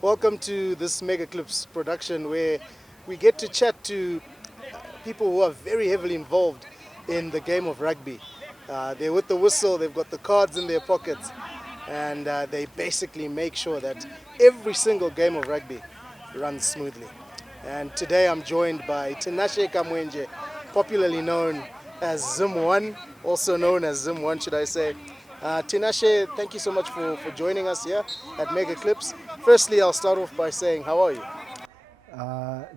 Welcome to this Mega Clips production where we get to chat to people who are very heavily involved in the game of rugby. They're with the whistle, they've got the cards in their pockets, and they basically make sure that every single game of rugby runs smoothly. And today I'm joined by Tinashe Kamwenje, popularly known as Zim1, also known as Zim1 should I say. Tinashe, thank you so much for joining us here at Mega Clips. Firstly, I'll start off by saying, how are you?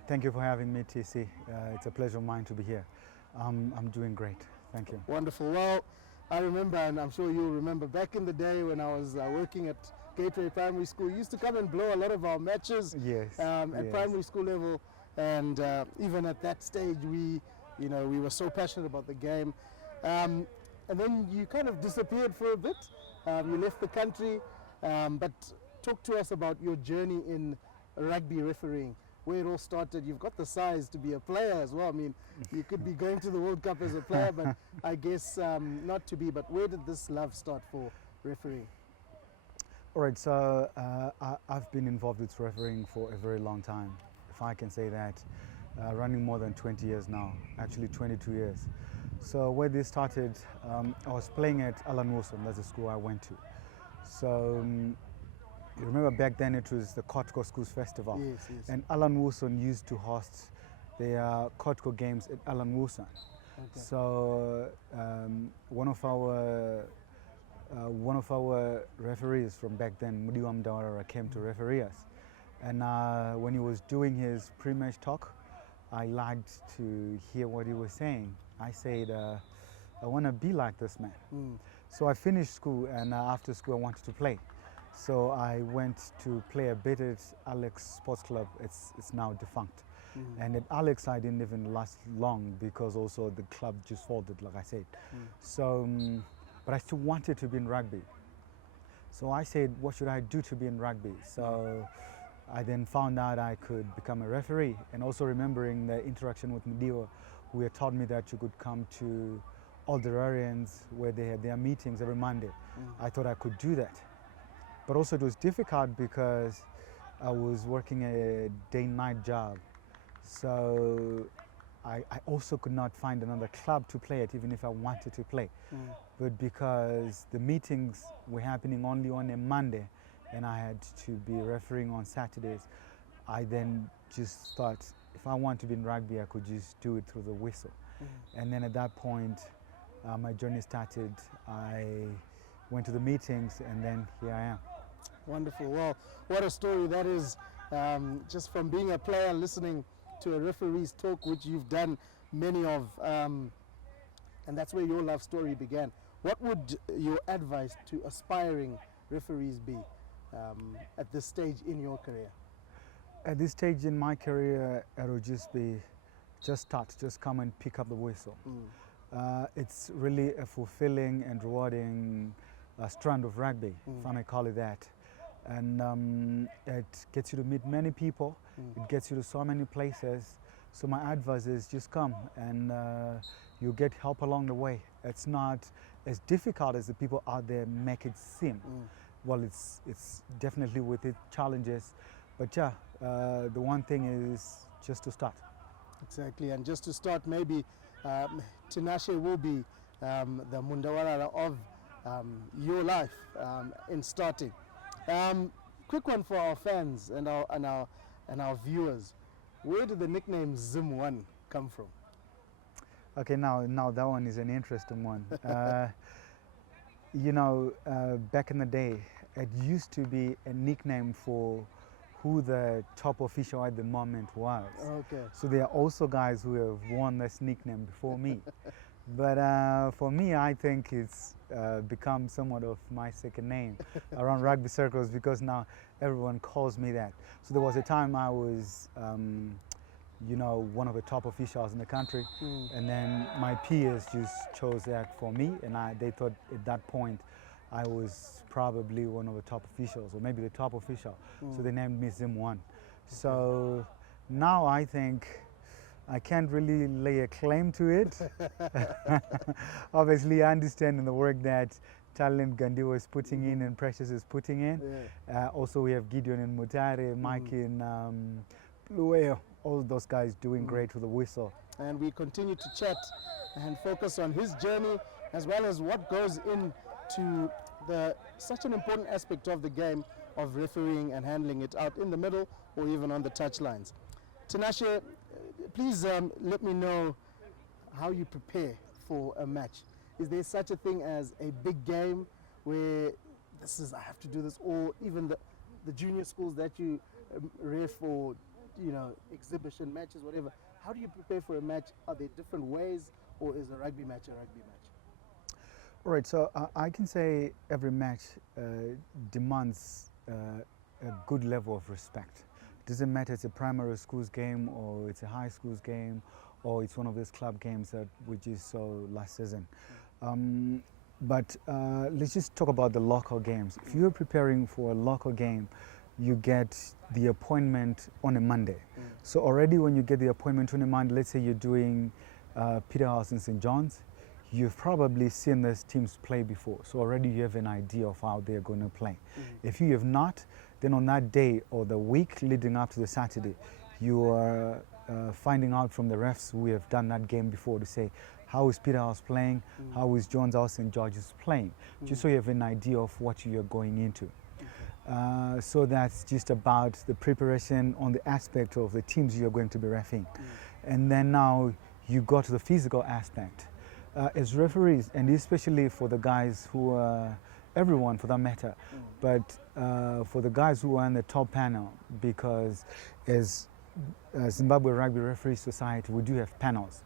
Thank you for having me, TC. It's a pleasure of mine to be here. I'm doing great. Thank you. Wonderful. Well, I remember, and I'm sure you'll remember, back in the day when I was working at Gateway Primary School, you used to come and blow a lot of our matches Yes. at primary school level, and even at that stage, we were so passionate about the game. And then you kind of disappeared for a bit. You left the country, but talk to us about your journey in rugby refereeing, where it all started. You've got the size to be a player as well. I mean, you could be going to the World Cup as a player, but I guess not to be. But where did this love start for refereeing? All right, so I've been involved with refereeing for a very long time, if I can say that. Running more than 20 years now, actually 22 years. So where this started, I was playing at Alan Wilson, that's the school I went to. So you remember back then it was the Kotko Schools Festival. Yes, yes. And Alan Wilson used to host their Kotko games at Alan Wilson. Okay. So one of our referees from back then, Mudiwa Mdawarara, came to referee us. And when he was doing his pre-match talk, I liked to hear what he was saying. I said, I want to be like this man. So I finished school, and after school I wanted to play. So I went to play a bit at Alex Sports Club. It's now defunct. And at Alex I didn't even last long because also the club just folded, like I said. So, but I still wanted to be in rugby. So I said, what should I do to be in rugby? So I then found out I could become a referee, and also remembering the interaction with Mudiwa, who had taught me that you could come to all the Rarians where they had their meetings every Monday. I thought I could do that. But also it was difficult because I was working a day-night job. So I also could not find another club to play at, even if I wanted to play. But because the meetings were happening only on a Monday, and I had to be refereeing on Saturdays, I then just thought, if I want to be in rugby, I could just do it through the whistle. And then at that point, my journey started. I went to the meetings, and then here I am. Wonderful. Well, what a story that is, just from being a player, listening to a referee's talk, which you've done many of, and that's where your love story began. What would your advice to aspiring referees be at this stage in your career? At this stage in my career, it would just be, just start, just come and pick up the whistle. It's really a fulfilling and rewarding strand of rugby, if I may call it that. And it gets you to meet many people, it gets you to so many places. So my advice is just come, and you'll get help along the way. It's not as difficult as the people out there make it seem. Well, it's definitely with its challenges, but yeah, the one thing is just to start. Exactly, and just to start, maybe Tinashe will be the Mundawarara of your life in starting. Quick one for our fans and our viewers. Where did the nickname Zim1 come from? Okay, now that one is an interesting one. Back in the day, it used to be a nickname for who the top official at the moment was. Okay. So there are also guys who have worn this nickname before me. But for me, I think it's become somewhat of my second name around rugby circles, because now everyone calls me that. So there was a time I was one of the top officials in the country, and then my peers just chose that for me, and they thought at that point I was probably one of the top officials, or maybe the top official, so they named me Zim1. So now I think I can't really lay a claim to it. Obviously I understand in the work that Talent Gandhi was putting in and Precious is putting in. Yeah. Also we have Gideon and Mutare, Mike in Lueo, all those guys doing great with the whistle. And we continue to chat and focus on his journey as well as what goes into such an important aspect of the game of refereeing and handling it out in the middle or even on the touchlines. Tinashe, please let me know how you prepare for a match. Is there such a thing as a big game where I have to do this, or even the junior schools that you ref for, exhibition matches, whatever? How do you prepare for a match? Are there different ways, or is a rugby match a rugby match? All right, so I can say every match demands a good level of respect. It doesn't matter it's a primary schools game or it's a high schools game or it's one of those club games that we just saw last season. But let's just talk about the local games. If you're preparing for a local game, you get the appointment on a Monday. So already when you get the appointment on a Monday, let's say you're doing Peterhouse and St. John's, you've probably seen these teams play before. So already you have an idea of how they're going to play. If you have not, then on that day or the week leading up to the Saturday, you are finding out from the refs who have done that game before to say, how is Peterhouse playing? How is John's House St. George's playing? Just so you have an idea of what you're going into. So that's just about the preparation on the aspect of the teams you're going to be reffing. And then now you go to the physical aspect. As referees, and especially for the guys who are, everyone for that matter, but for the guys who are in the top panel, because as Zimbabwe Rugby Referees Society, we do have panels.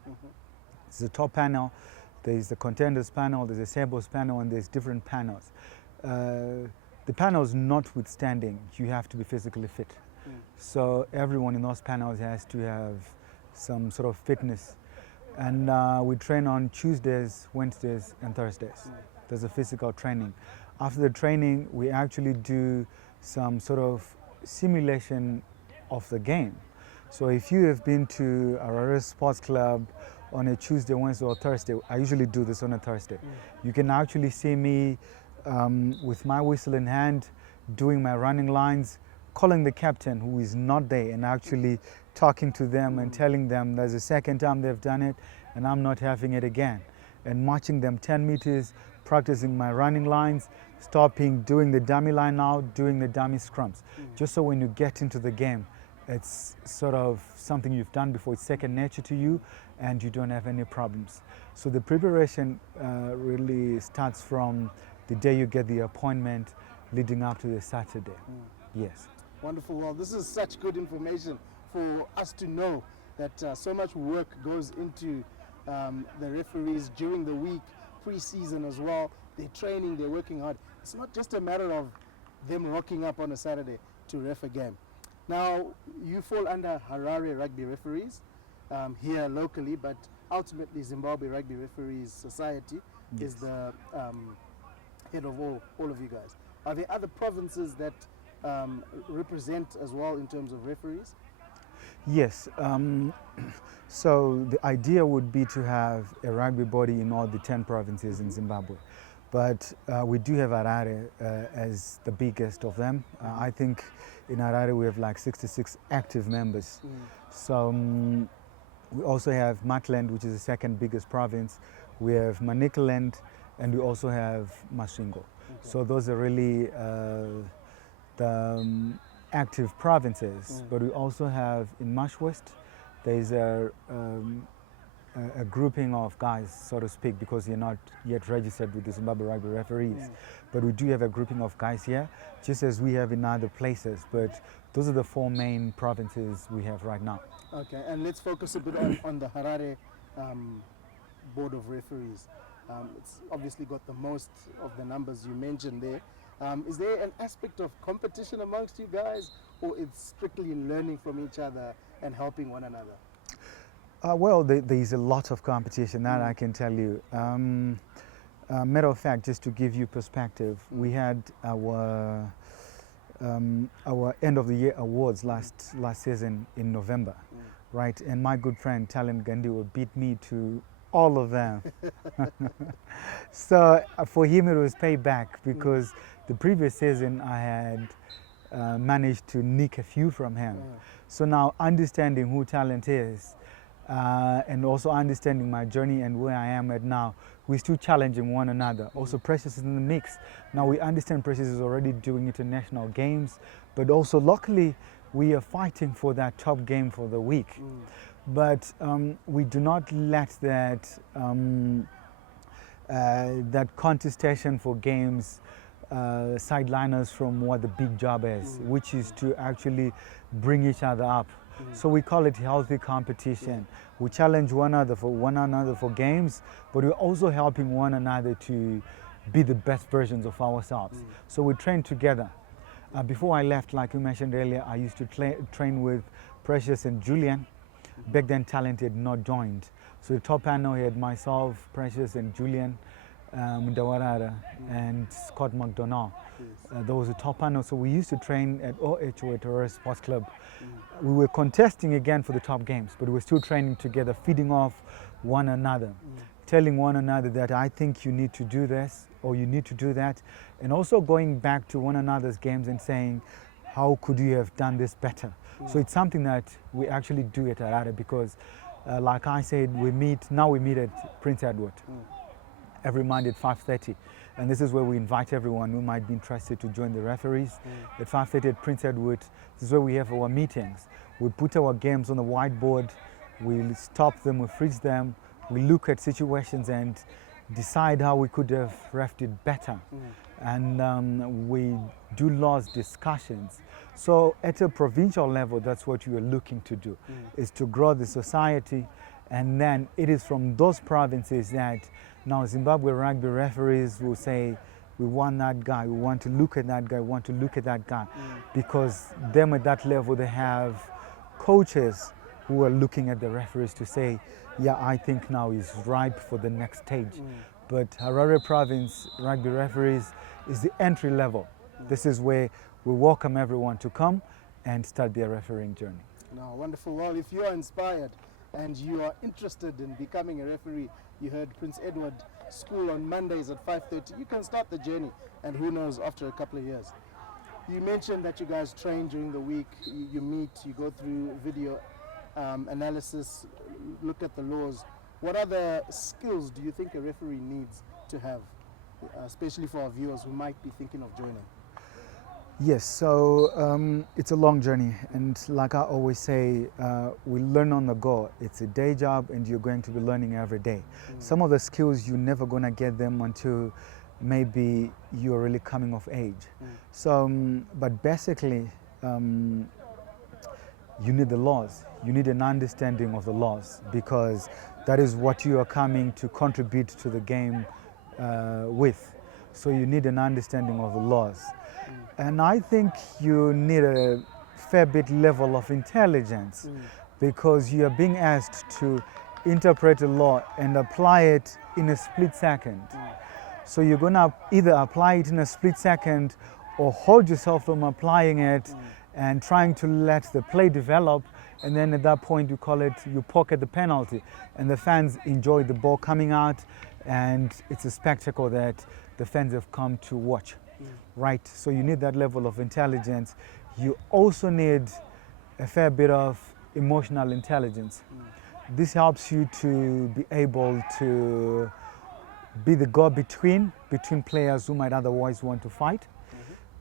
There's the top panel, there's the contenders panel, there's the sables panel, and there's different panels. The panels notwithstanding, you have to be physically fit. So everyone in those panels has to have some sort of fitness. And we train on Tuesdays, Wednesdays, and Thursdays. There's a physical training. After the training, we actually do some sort of simulation of the game. So if you have been to a Harare Sports Club on a Tuesday, Wednesday, or Thursday, I usually do this on a Thursday. You can actually see me with my whistle in hand, doing my running lines, calling the captain who is not there and actually talking to them and telling them there's a second time they've done it and I'm not having it again. And marching them 10 meters, practicing my running lines, stopping, doing the dummy line out, doing the dummy scrums. Just so when you get into the game, it's sort of something you've done before, it's second nature to you and you don't have any problems. So the preparation really starts from the day you get the appointment leading up to the Saturday. Yes. Wonderful. Well, this is such good information for us to know that so much work goes into the referees during the week, pre-season as well. They're training, they're working hard. It's not just a matter of them rocking up on a Saturday to ref a game. Now, you fall under Harare Rugby Referees here locally, but ultimately Zimbabwe Rugby Referees Society is the head of all of you guys. Are there other provinces that represent as well in terms of referees? Yes. So the idea would be to have a rugby body in all the 10 provinces in Zimbabwe. But we do have Harare as the biggest of them. I think in Harare we have like 66 active members. So we also have Matland, which is the second biggest province. We have Manicaland, and we also have Masvingo. So those are really the active provinces. But we also have in Marsh West, there's a grouping of guys, so to speak, because you're not yet registered with the Zimbabwe Rugby Referees. But we do have a grouping of guys here, just as we have in other places. But those are the 4 main provinces we have right now. Okay, and let's focus a bit on the Harare Board of Referees. It's obviously got the most of the numbers you mentioned there. Is there an aspect of competition amongst you guys, or it's strictly learning from each other and helping one another? Well, there's a lot of competition, that I can tell you. Matter of fact, just to give you perspective, we had our end of the year awards last season in November, right? And my good friend Talent Gandhi beat me to all of them. So for him it was payback because the previous season I had managed to nick a few from him. So now understanding who talent is and also understanding my journey and where I am at now, we're still challenging one another. Also Precious is in the mix. Now we understand Precious is already doing international games, but also locally we are fighting for that top game for the week. But we do not let that that contestation for games sideline us from what the big job is, which is to actually bring each other up. So we call it healthy competition. We challenge one another for games, but we're also helping one another to be the best versions of ourselves. So we train together. Before I left, like you mentioned earlier, I used to train with Precious and Julian. Back then, Talent had not joined. So the top panel had myself, Precious, and Julian Mundawarara and Scott McDonald. There was a top panel, so we used to train at OHO at Aurora Sports Club. We were contesting again for the top games, but we were still training together, feeding off one another, telling one another that I think you need to do this or you need to do that, and also going back to one another's games and saying, how could you have done this better? So it's something that we actually do at Harare because, like I said, we meet at Prince Edward every Monday at 5:30. And this is where we invite everyone who might be interested to join the referees. At 5:30 at Prince Edward, this is where we have our meetings. We put our games on the whiteboard, we stop them, we freeze them, we look at situations and decide how we could have refed it better. And we do laws discussions. So at a provincial level, that's what you are looking to do, is to grow the society. And then it is from those provinces that now Zimbabwe Rugby Referees will say, we want that guy, we want to look at that guy, we want to look at that guy. Because them at that level, they have coaches who are looking at the referees to say, yeah, I think now is ripe for the next stage. But Harare Province Rugby Referees is the entry level. This is where we welcome everyone to come and start their refereeing journey. No, wonderful. Well, if you are inspired and you are interested in becoming a referee, you heard Prince Edward School on Mondays at 5:30. You can start the journey, and who knows, after a couple of years. You mentioned that you guys train during the week, you meet, you go through video analysis, look at the laws. What other skills do you think a referee needs to have, especially for our viewers who might be thinking of joining? Yes, so it's a long journey, and like I always say, we learn on the go. It's a day job and you're going to be learning every day. Some of the skills you're never going to get them until maybe you're really coming of age. So, but basically, you need the laws. You need an understanding of the laws because that is what you are coming to contribute to the game with. So you need an understanding of the laws. And I think you need a fair bit level of intelligence because you are being asked to interpret a law and apply it in a split second. So you're going to either apply it in a split second or hold yourself from applying it and trying to let the play develop, and then at that point you pocket the penalty and the fans enjoy the ball coming out, and it's a spectacle that the fans have come to watch. Right, so you need that level of intelligence. You also need a fair bit of emotional intelligence. This helps you to be able to be the go-between between players who might otherwise want to fight,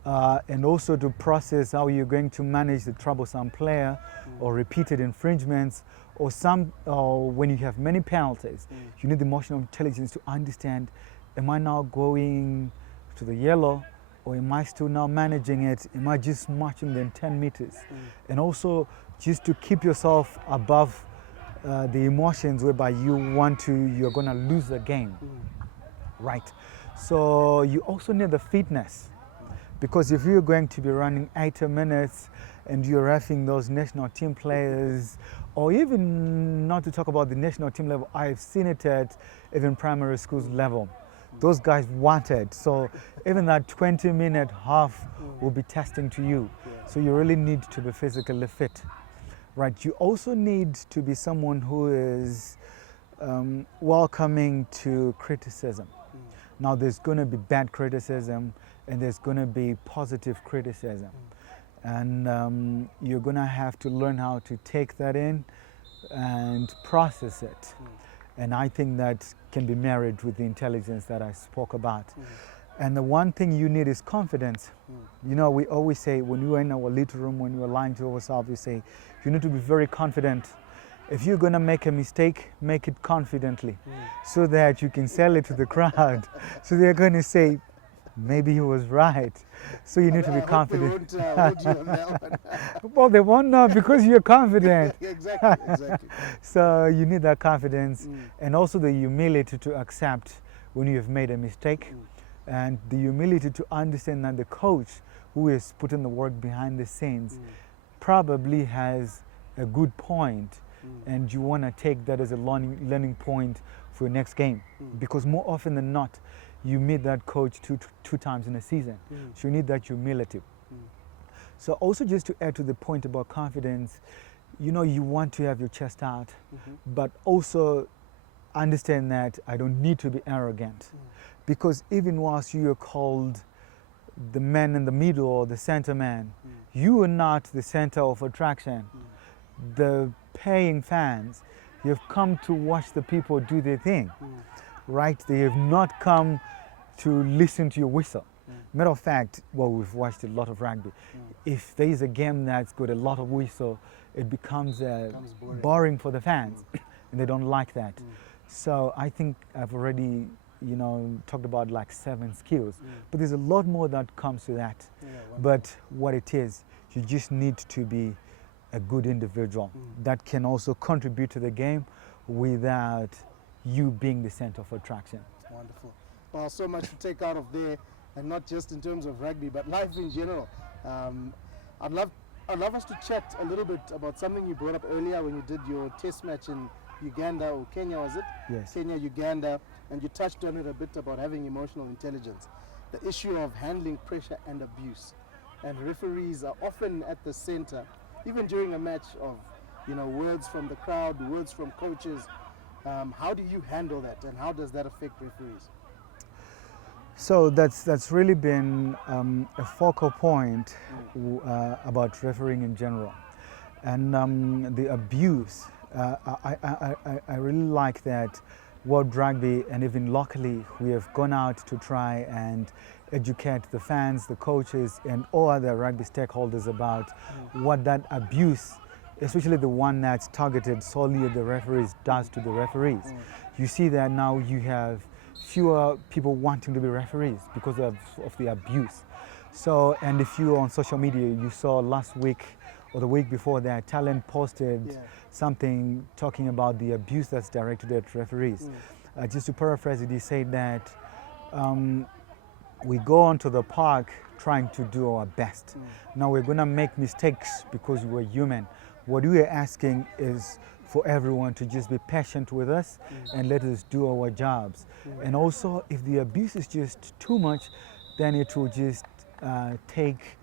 and also to process how you're going to manage the troublesome player or repeated infringements or when you have many penalties. You need emotional intelligence to understand, am I now going to the yellow, or am I still now managing it? Am I just marching them 10 meters? And also just to keep yourself above the emotions whereby you're going to lose the game. Right. So you also need the fitness, because if you're going to be running 80 minutes and you're reffing those national team players, or even not to talk about the national team level, I've seen it at even primary schools level. Those guys want it. So even that 20-minute half will be testing to you. So you really need to be physically fit. Right. You also need to be someone who is welcoming to criticism. Now there's going to be bad criticism and there's going to be positive criticism. And you're going to have to learn how to take that in and process it. And I think that can be married with the intelligence that I spoke about. And the one thing you need is confidence. You know, we always say when you are in our little room, when you're lying to ourselves, we say, you need to be very confident. If you're going to make a mistake, make it confidently so that you can sell it to the crowd. So they're going to say, maybe he was right. So you need to be confident. They won't hold you on that one. Well, they won't know because you're confident. Exactly. So you need that confidence and also the humility to accept when you have made a mistake and the humility to understand that the coach who is putting the work behind the scenes probably has a good point and you want to take that as a learning point for your next game because more often than not you meet that coach two times in a season. So you need that humility. So also just to add to the point about confidence, you know, you want to have your chest out, but also understand that I don't need to be arrogant. Because even whilst you are called the man in the middle or the center man, you are not the center of attraction. The paying fans, you have come to watch the people do their thing, right? They have not come to listen to your whistle. Matter of fact, well, we've watched a lot of rugby. If there is a game that's got a lot of whistle, it becomes boring for the fans, and they don't like that. So I think I've already, you know, talked about like 7 skills, but there's a lot more that comes to that. But what it is, you just need to be a good individual that can also contribute to the game without you being the center of attraction. Wonderful. Well, so much to take out of there, and not just in terms of rugby, but life in general. I'd love us to chat a little bit about something you brought up earlier when you did your test match in Uganda, or Kenya, was it? Yes. Kenya, Uganda, and you touched on it a bit about having emotional intelligence. The issue of handling pressure and abuse. And referees are often at the center, even during a match, of, you know, words from the crowd, words from coaches. How do you handle that, and how does that affect referees? So that's really been a focal point about refereeing in general, and the abuse. I really like that World Rugby and even locally we have gone out to try and educate the fans, the coaches, and all other rugby stakeholders about what that abuse, especially the one that's targeted solely at the referees, does to the referees. You see that now you have fewer people wanting to be referees because of the abuse. So, and if you on social media, you saw last week or the week before that, Talent posted something talking about the abuse that's directed at referees. Just to paraphrase it, he said that we go onto the park trying to do our best. Now we're going to make mistakes because we're human. What we are asking is for everyone to just be patient with us and let us do our jobs. And also, if the abuse is just too much, then it will just take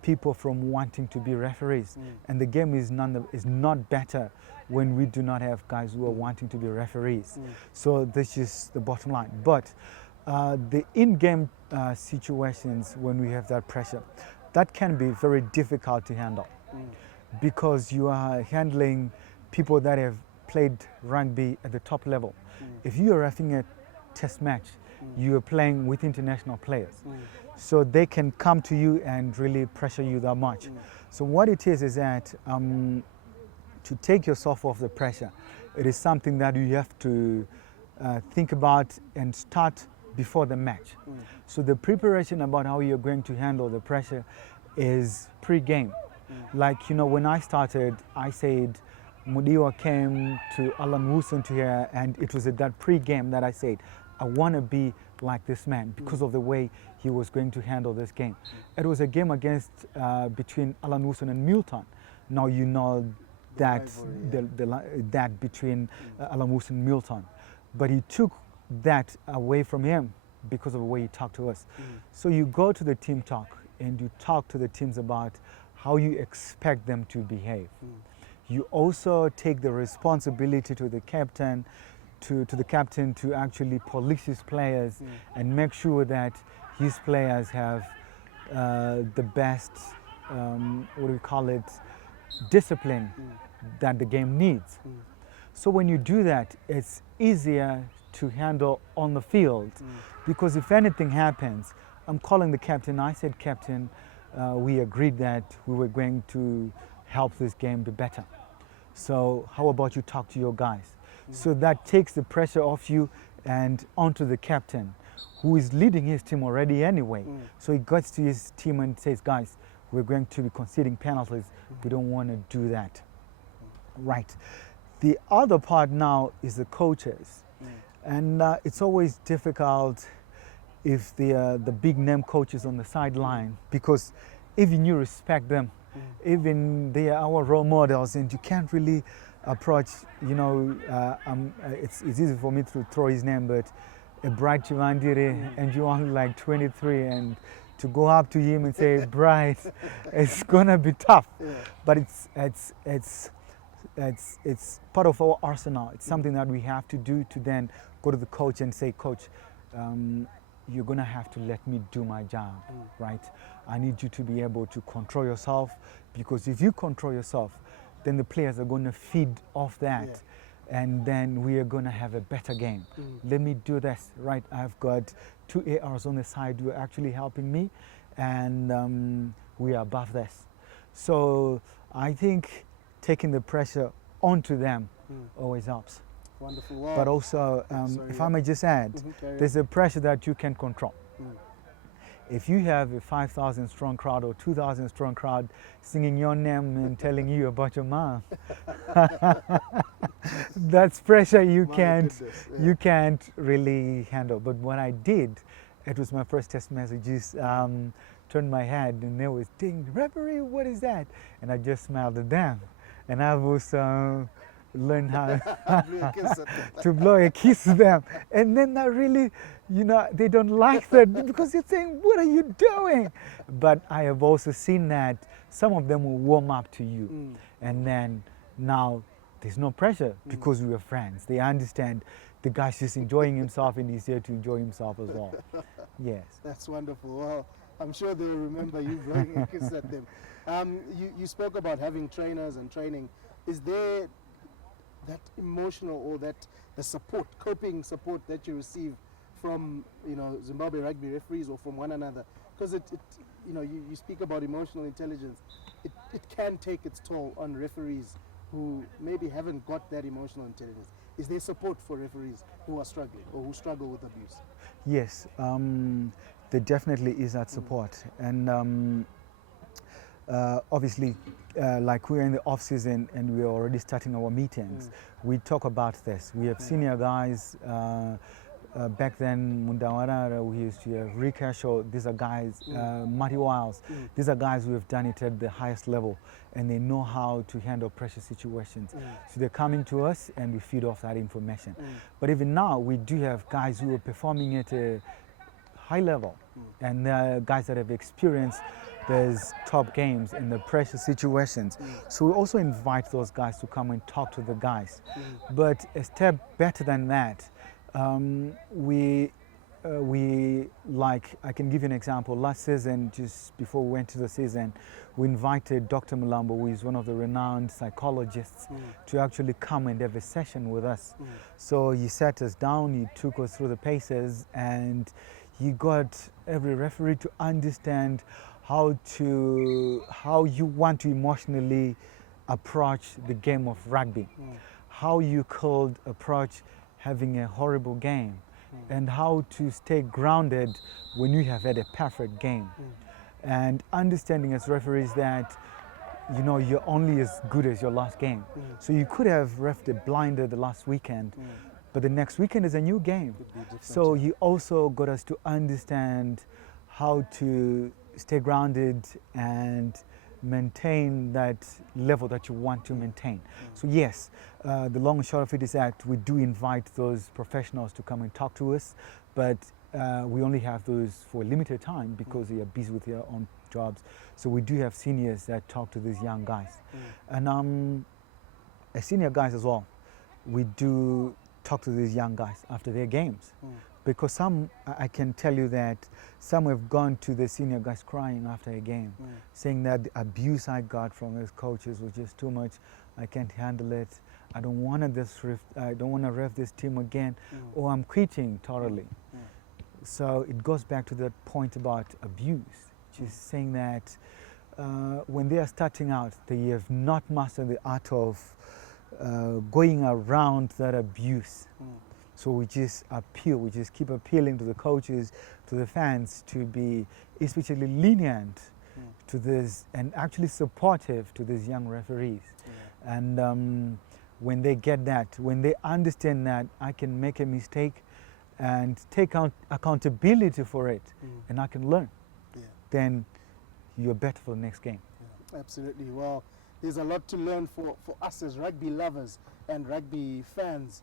people from wanting to be referees. And the game is not better when we do not have guys who are wanting to be referees. So this is the bottom line. But the in-game situations when we have that pressure, that can be very difficult to handle because you are handling people that have played rugby at the top level. If you are refereeing a test match, you are playing with international players. So they can come to you and really pressure you that much. So what it is that to take yourself off the pressure, it is something that you have to think about and start before the match. So the preparation about how you're going to handle the pressure is pre-game. Like, you know, when I started, I said, Mudiwa came to Alan Wilson to here, and it was at that pre-game that I said, I want to be like this man because of the way he was going to handle this game. It was a game against between Alan Wilson and Milton. Now you know that that between Alan Wilson and Milton, but he took that away from him because of the way he talked to us. So you go to the team talk and you talk to the teams about how you expect them to behave. You also take the responsibility to the captain to the captain to actually police his players and make sure that his players have the best, what do we call it, discipline that the game needs. So when you do that, it's easier to handle on the field because if anything happens, I'm calling the captain. I said, Captain, we agreed that we were going to help this game be better. So how about you talk to your guys? So that takes the pressure off you and onto the captain, who is leading his team already anyway. So he gets to his team and says, guys, we're going to be conceding penalties. We don't want to do that. Right. The other part now is the coaches. And it's always difficult if the big name coaches on the sideline, because even you respect them, even they are our role models, and you can't really approach, you know, it's easy for me to throw his name, but a Bright Chivandire, and you're only like 23, and to go up to him and say, Bright, it's gonna be tough. But it's part of our arsenal. It's something that we have to do, to then go to the coach and say, Coach, you're gonna have to let me do my job, right? I need you to be able to control yourself, because if you control yourself, then the players are gonna feed off that. And then we are going to have a better game. Let me do this, right? I've got 2 ARs on the side who are actually helping me, and we are above this. So I think taking the pressure onto them always helps. Wonderful. Wow. But also, if I may just add, there's a pressure that you can control. If you have a 5,000 strong crowd or 2,000 strong crowd singing your name and telling you about your mom, that's pressure you can't really handle. But what I did, it was my first test messages, turned my head and they was ding, referee, what is that? And I just smiled at them. And I was learn how to blow a kiss to them. And then I really, you know, they don't like that because they're saying, what are you doing? But I have also seen that some of them will warm up to you. And then now there's no pressure because we are friends. They understand the guy's just enjoying himself and he's here to enjoy himself as well. Yes. That's wonderful. Well, I'm sure they'll remember you blowing a kiss at them. You spoke about having trainers and training. Is there that emotional or that the support, coping support that you receive from, you know, Zimbabwe rugby referees or from one another? Because you know, you speak about emotional intelligence. It can take its toll on referees who maybe haven't got that emotional intelligence. Is there support for referees who are struggling or who struggle with abuse? Yes, there definitely is that support. And obviously, like we're in the off season and we're already starting our meetings, we talk about this. We have senior guys, back then Mundawara, we used to have Rika Show. These are guys, Matty Wiles, these are guys who have done it at the highest level and they know how to handle pressure situations. So they're coming to us and we feed off that information. But even now, we do have guys who are performing at a high level and guys that have experienced there's top games in the pressure situations. So we also invite those guys to come and talk to the guys. But a step better than that, we like, I can give you an example. Last season, just before we went to the season, we invited Dr. Mulambo, who is one of the renowned psychologists, to actually come and have a session with us. So he sat us down, he took us through the paces, and he got every referee to understand how you want to emotionally approach the game of rugby, how you could approach having a horrible game, and how to stay grounded when you have had a perfect game. And understanding as referees that, you know, you're only as good as your last game. So you could have refed a blinder the last weekend, but the next weekend is a new game. So he also got us to understand how to stay grounded and maintain that level that you want to maintain. So yes, the long and short of it is that we do invite those professionals to come and talk to us, but we only have those for a limited time because they are busy with their own jobs. So we do have seniors that talk to these young guys. And as senior guys as well, we do talk to these young guys after their games. Because some, I can tell you that some have gone to the senior guys crying after a game, saying that the abuse I got from his coaches was just too much. I can't handle it. I don't want to ref this team again, or I'm quitting totally. So it goes back to that point about abuse, which is saying that when they are starting out, they have not mastered the art of going around that abuse. So we just keep appealing to the coaches, to the fans, to be especially lenient to this and actually supportive to these young referees. And when they get that, when they understand that I can make a mistake and take accountability for it, and I can learn, then you're better for the next game. Absolutely. Well, there's a lot to learn for us as rugby lovers and rugby fans.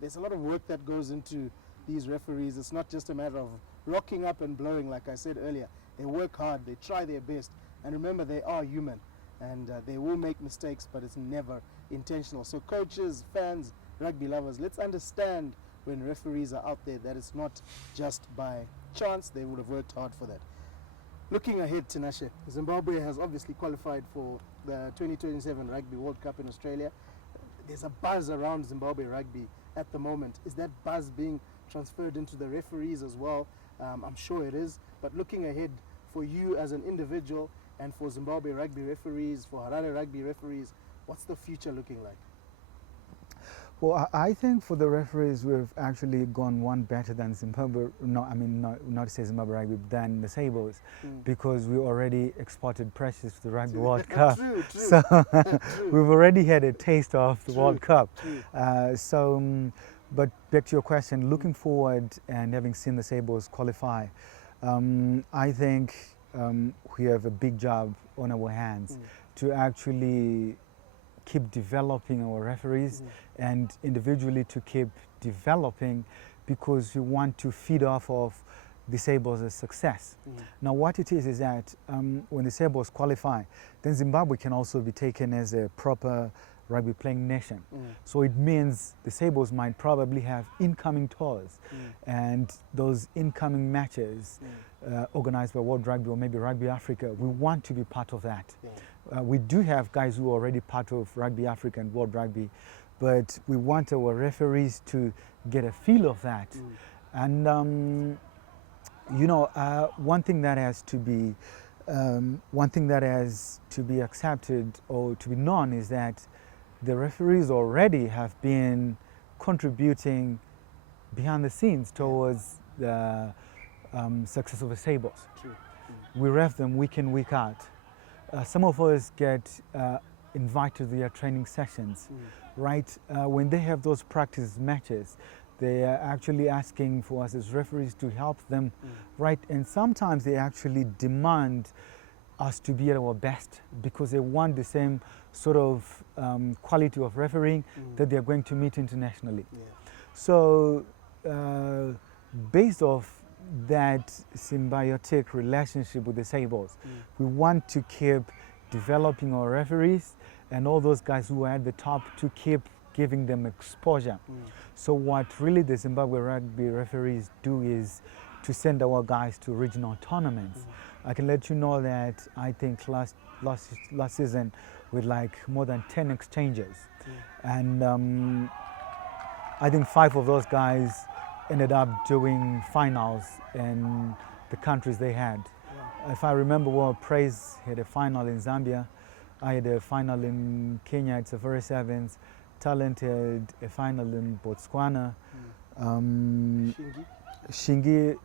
There's a lot of work that goes into these referees. It's not just a matter of rocking up and blowing, like I said earlier. They work hard, they try their best, and remember, they are human, and they will make mistakes, but it's never intentional. So coaches, fans, rugby lovers, let's understand when referees are out there that it's not just by chance. They would have worked hard for that. Looking ahead, Tinashe, Zimbabwe has obviously qualified for the 2027 Rugby World Cup in Australia. There's a buzz around Zimbabwe rugby at the moment. Is that buzz being transferred into the referees as well? I'm sure it is. But looking ahead for you as an individual and for Zimbabwe rugby referees, for Harare rugby referees, what's the future looking like? Well, I think for the referees, we've actually gone one better than Zimbabwe. No, I mean, not to say Zimbabwe rugby, than the Sables, because we already exported Precious to the Rugby World Cup. True. So we've already had a taste of the World Cup. But back to your question, looking forward and having seen the Sables qualify, I think we have a big job on our hands to actually keep developing our referees and individually to keep developing, because we want to feed off of the Sables' success. Now what it is that when the Sables qualify, then Zimbabwe can also be taken as a proper rugby playing nation. So it means the Sables might probably have incoming tours, and those incoming matches organized by World Rugby or maybe Rugby Africa, we want to be part of that. We do have guys who are already part of Rugby Africa and World Rugby, but we want our referees to get a feel of that. And you know, one thing that has to be accepted or to be known is that the referees already have been contributing behind the scenes towards the success of the Sables. We ref them week in, week out. Some of us get invited to their training sessions, right? When they have those practice matches, they are actually asking for us as referees to help them, right? And sometimes they actually demand us to be at our best because they want the same sort of quality of refereeing that they're going to meet internationally. So based off that symbiotic relationship with the Sables, we want to keep developing our referees and all those guys who are at the top to keep giving them exposure. So what really the Zimbabwe rugby referees do is to send our guys to regional tournaments. I can let you know that I think last season with like more than 10 exchanges, and I think 5 of those guys ended up doing finals in the countries they had. If I remember well, Praise had a final in Zambia, I had a final in Kenya at Safari Sevens, Talent had a final in Botswana. Shingi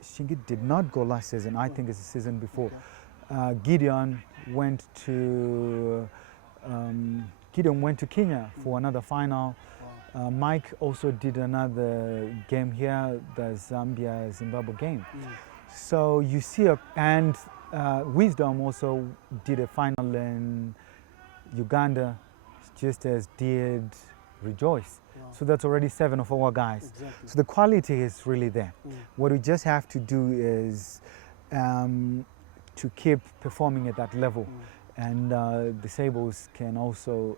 did not go last season, I think it's the season before. Gideon went to Kenya for another final. Mike also did another game here, the Zambia-Zimbabwe game. So you see, and Wisdom also did a final in Uganda, just as did Rejoice. So that's already 7 of our guys. So the quality is really there. What we just have to do is to keep performing at that level, and the Sables can also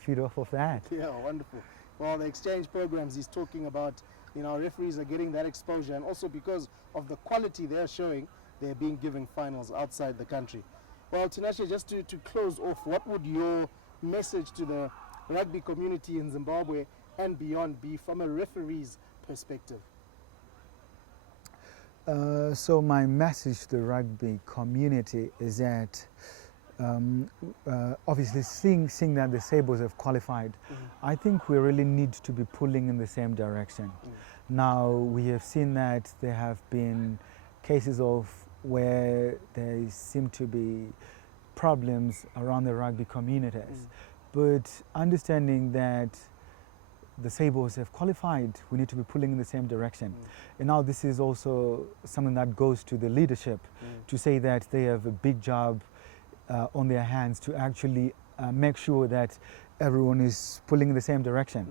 feed off of that. Yeah, wonderful. well, the exchange programs he's talking about, you know, referees are getting that exposure, and also because of the quality they're showing, they're being given finals outside the country. Well, Tinashe, just to close off, what would your message to the rugby community in Zimbabwe and beyond be from a referee's perspective? So my message to the rugby community is that obviously seeing that the Sables have qualified, I think we really need to be pulling in the same direction. Now we have seen that there have been cases of where there seem to be problems around the rugby communities, but understanding that the Sables have qualified, we need to be pulling in the same direction. And now this is also something that goes to the leadership to say that they have a big job on their hands to actually make sure that everyone is pulling in the same direction.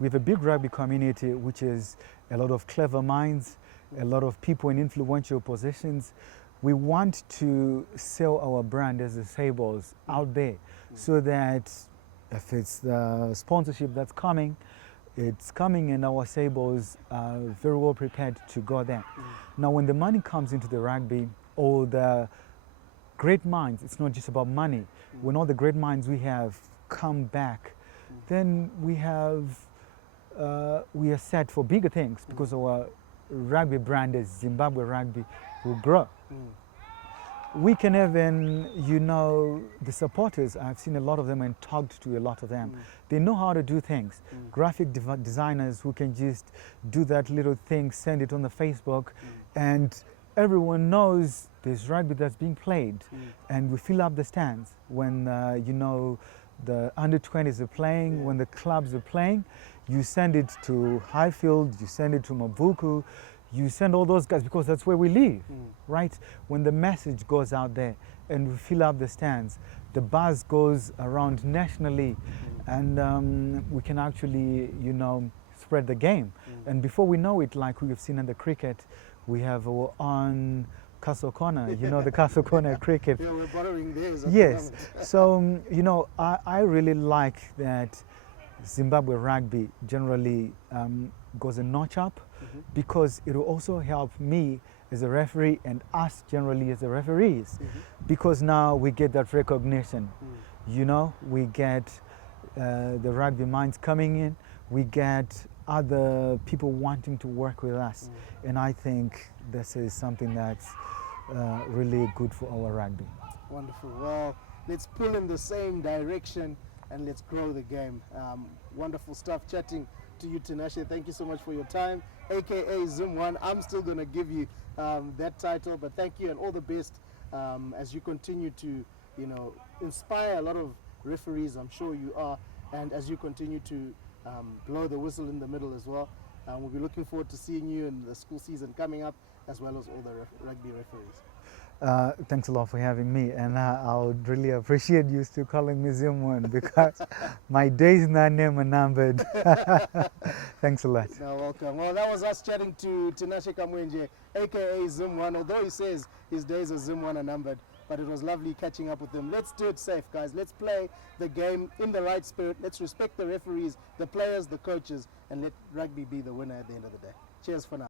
We have a big rugby community which is a lot of clever minds, a lot of people in influential positions. We want to sell our brand as the Sables out there so that if it's the sponsorship that's coming, it's coming, and our Sables are very well prepared to go there. Now when the money comes into the rugby, all the great minds, it's not just about money. When all the great minds we have come back, then we are set for bigger things, because our rugby brand as Zimbabwe Rugby will grow. We can even, you know, the supporters, I've seen a lot of them and talked to a lot of them. They know how to do things. Graphic designers who can just do that little thing, send it on the Facebook, and everyone knows there's rugby that's being played. And we fill up the stands when, you know, the under-20s are playing, when the clubs are playing. You send it to Highfield, you send it to Mabuku, you send all those guys, because that's where we live, right? When the message goes out there and we fill up the stands, the buzz goes around nationally, and we can actually, you know, spread the game. And before we know it, like we have seen in the cricket, we have our own Castle Corner, you know, the Castle Corner cricket. Yeah, we're borrowing theirs. Yes. So, you know, I really like that Zimbabwe Rugby generally goes a notch up, because it will also help me as a referee and us generally as the referees, because now we get that recognition. You know, we get the rugby minds coming in, we get other people wanting to work with us, and I think this is something that's really good for our rugby. Wonderful. Well, let's pull in the same direction and let's grow the game. Wonderful stuff chatting to you, Tinashe. Thank you so much for your time, aka Zim1. I'm still going to give you that title, but thank you and all the best as you continue to, you know, inspire a lot of referees. I'm sure you are, and as you continue to blow the whistle in the middle as well. We'll be looking forward to seeing you in the school season coming up, as well as all the rugby referees. Thanks a lot for having me, and I would really appreciate you still calling me Zim1, because my days in that name are numbered. Thanks a lot. You're welcome. Well, that was us chatting to Tinashe Kamwenje, aka Zim1, although he says his days as Zim1 are numbered, but it was lovely catching up with him. Let's do it safe, guys. Let's play the game in the right spirit. Let's respect the referees, the players, the coaches, and let rugby be the winner at the end of the day. Cheers for now.